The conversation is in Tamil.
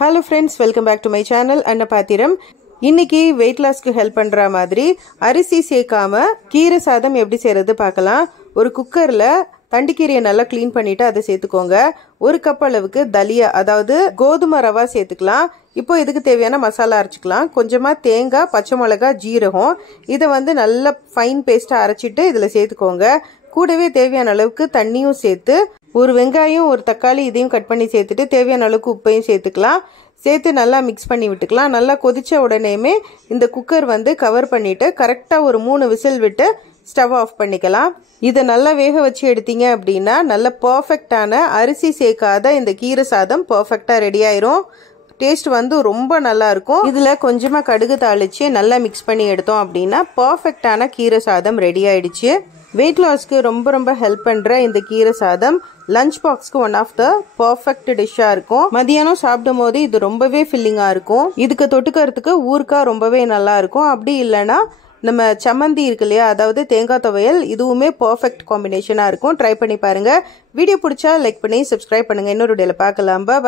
Hello friends, welcome back to my channel Anna Pathiram. இன்னைக்கு weight lossக்கு ஹெல்ப் பண்ற மாதிரி அரிசி சேர்க்காம கீரை சாதம் எப்படி செய்யறது பார்க்கலாம். ஒரு குக்கர்ல தண்டிக்கீரையை நல்லா க்ளீன் பண்ணிட்டு அதை சேர்த்துக்கோங்க. ஒரு கப் அளவுக்கு தலியா அதாவது கோதுமை ரவா சேர்த்துக்கலாம். இப்போ இதுக்கு தேவையான மசாலா அரைச்சுக்கலாம். கொஞ்சமா தேங்காய், பச்சை மிளகாய், ஜீரகம் இதை நல்லா ஃபைன் பேஸ்டா அரைச்சிட்டு இதுல சேர்த்துக்கோங்க. கூடவே தேவையான அளவுக்கு தண்ணியும் சேர்த்து ஒரு வெங்காயம் ஒரு தக்காளி இதையும் கட் பண்ணி சேர்த்துட்டு தேவையான அளவுக்கு உப்பையும் சேர்த்துக்கலாம். சேர்த்து நல்லா மிக்ஸ் பண்ணி விட்டுக்கலாம். நல்லா கொதிச்ச உடனேமே இந்த குக்கர் கவர் பண்ணிட்டு கரெக்டாக ஒரு 3 விசில் விட்டு ஸ்டவ் ஆஃப் பண்ணிக்கலாம். இதை நல்லா வேக வச்சு எடுத்தீங்க அப்படின்னா நல்ல பர்ஃபெக்டான அரிசி சேர்க்காத இந்த கீரை சாதம் பர்ஃபெக்டாக ரெடி ஆயிரும். டேஸ்ட் ரொம்ப நல்லா இருக்கும். இதுல கொஞ்சமா கடுகு தாளிச்சு நல்லா மிக்ஸ் பண்ணி எடுத்தோம் அப்படின்னா பர்ஃபெக்டான கீரை சாதம் ரெடி ஆயிடுச்சு. வெயிட் லாஸ்க்கு ரொம்ப ஹெல்ப் பண்ற இந்த கீரை சாதம் லஞ்ச் பாக்ஸ்க்கு ஒன் ஆஃப் த பர்ஃபெக்ட் டிஷ்ஷா இருக்கும். மதியானம் சாப்பிடும் போது இது ரொம்பவே ஃபில்லிங்கா இருக்கும். இதுக்கு தொட்டுக்கிறதுக்கு ஊறுகாய் ரொம்பவே நல்லா இருக்கும். அப்படி இல்லைன்னா நம்ம சம்மந்தி இருக்கு இல்லையா, அதாவது தேங்காய் துவையல், இதுவுமே பர்ஃபெக்ட் காம்பினேஷனா இருக்கும். ட்ரை பண்ணி பாருங்க. வீடியோ பிடிச்சா லைக் பண்ணி சப்ஸ்கிரைப் பண்ணுங்க. இன்னொரு வீடியோல பார்க்கலாம். பாய்.